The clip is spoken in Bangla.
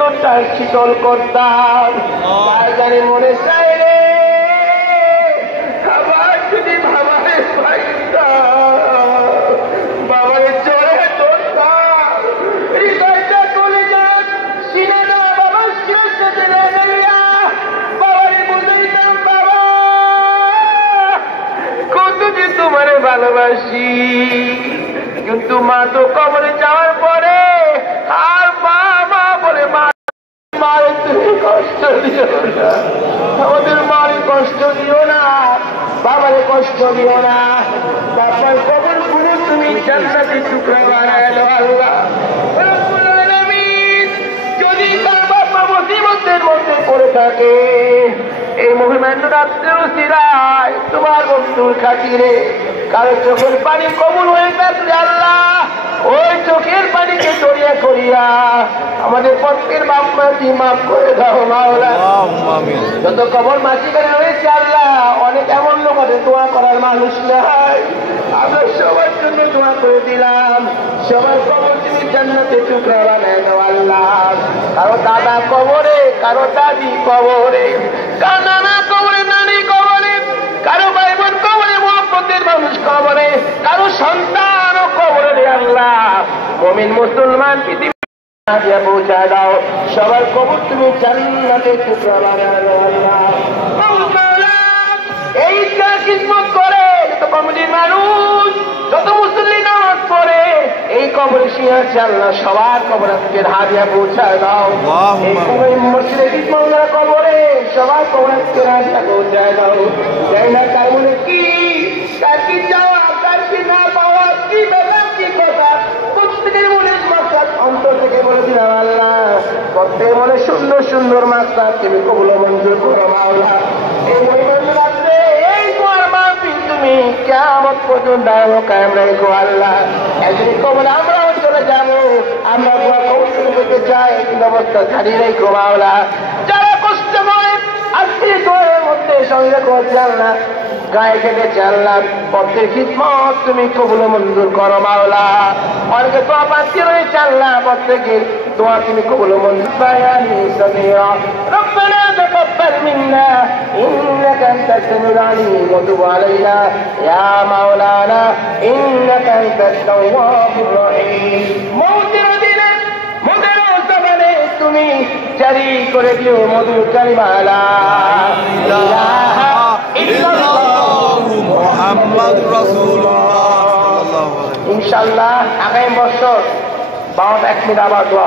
অন্তরটা শীতল করতাম। জানি মনে চাই রে আবার যদি বাবারে পাইতাম, বাবারে চড়ে ধরতাম, হৃদয়টা চলে যান সিনেমা বাবার শিবের সাথে লাগাইয়া বাবারে বুঝাইতাম, বাবা কত যে তোমারে ভালোবাসি। কিন্তু মা তো কবরে যাওয়ার পরে আর মা মা বলে মারে তুমি কষ্ট দিও না, আমাদের মারে কষ্ট দিও না, বাবারে কষ্ট দিও না। তারপর কবর পুরো তুমি জান্নাতের টুকরা বানায় দাও আল্লাহ। যদি তার বাবা মুসিবতের মধ্যে পড়ে থাকে এই মহিমান্য রাত্রেও সিরায় তোমার বন্ধুর খাতিরে কারো চোখের পানি কবুল হয়ে থাকলে আল্লাহ ওই চোখের পানিকে জড়িয়ে করিয়া আমাদের প্রত্যেকের বাপ মাটি মাফ করে দাও মাওলা। যত কবর মাটি করে রয়েছে আল্লাহ, অনেক এমন লোক আছে দোয়া করার মানুষ নাই, আমরা সবার জন্য দোয়া করে দিলাম, সবার কবর তুমি জান্নাতের টুকরা বানায় দাও আল্লাহ। কারো দাদা কবরে, কারো দাদি কবরে, কারো নানা কবরে, নানি কবরে, কারো ভাই বোন কবরে, মহব্বতের মানুষ কবরে, কারো সন্তান ও কবরে রে আল্লাহ। মুমিন মুসলমান পৃথিবী দিয়া পৌঁছা দাও, সবার কবর তুমি জান্নাতের টুকরা বানায় দাও আল্লাহ। এই কিসমত করে যত কমিটির মানুষ, যত মুসলিম নামাজ পড়ে এই কবরে শুয়ে আছে আল্লাহ, সবার কবর আজকের হাদিয়া পৌঁছায় দাও। এই কবরে মসজিদে কিসমতরা কবরে সবার কবর আজকের হাদিয়া পৌঁছায় দাও। যাই না কার মনে কি, কার কি চাওয়া, কার কি না পাওয়া, কি ব্যাপার, কি কথা, প্রত্যেকের মনে মাকসাদ অন্তর থেকে বলে দিলাম আল্লাহ। প্রত্যেকের মনে সুন্দর সুন্দর মাকসাদ তুমি কবুল মঞ্জুর করো মাওলা। এই মহিমান্য রাত্রে এই তোমার মাহফিল তুমি কিয়ামত পর্যন্ত কায়েম রেখো আল্লাহ। একদিন কবর আমরাও চলে যাবো, আমরা কবর করতে চাই, কিন্তু অবস্থা ছাড়িয়ে রেখো মাওলা। যারা কষ্ট করে আজকে তোমার মধ্যে সঙ্গে করছে আল্লাহ, গায়ে কেটেছে আল্লাহ, প্রত্যেক খিদমত তুমি কবুল মঞ্জুর করো মাওলা। অনেকে তো পাচ্ছি রয়েছে আল্লাহ, প্রত্যেকের দোয়া তুমি কবুল মঞ্জুর বায়ানি সামিয়া রব্বানা তাকাব্বাল মিন্না ইন্নাকা আনতাস সামিউল আলিম ওয়া তুব আলাইনা ইয়া মাওলানা ইন্নাকা আনতাত তাওয়াবুর রহিম। মওতের দিনে মদের জবানে তুমি জারি করে দিও মধুর কালিমা লা ইলাহা ইল্লাল্লাহু মুহাম্মাদুর রাসূলুল্লাহ। ইনশাআল্লাহ আগামী বছর ১২ মিনিট আবার দোয়া।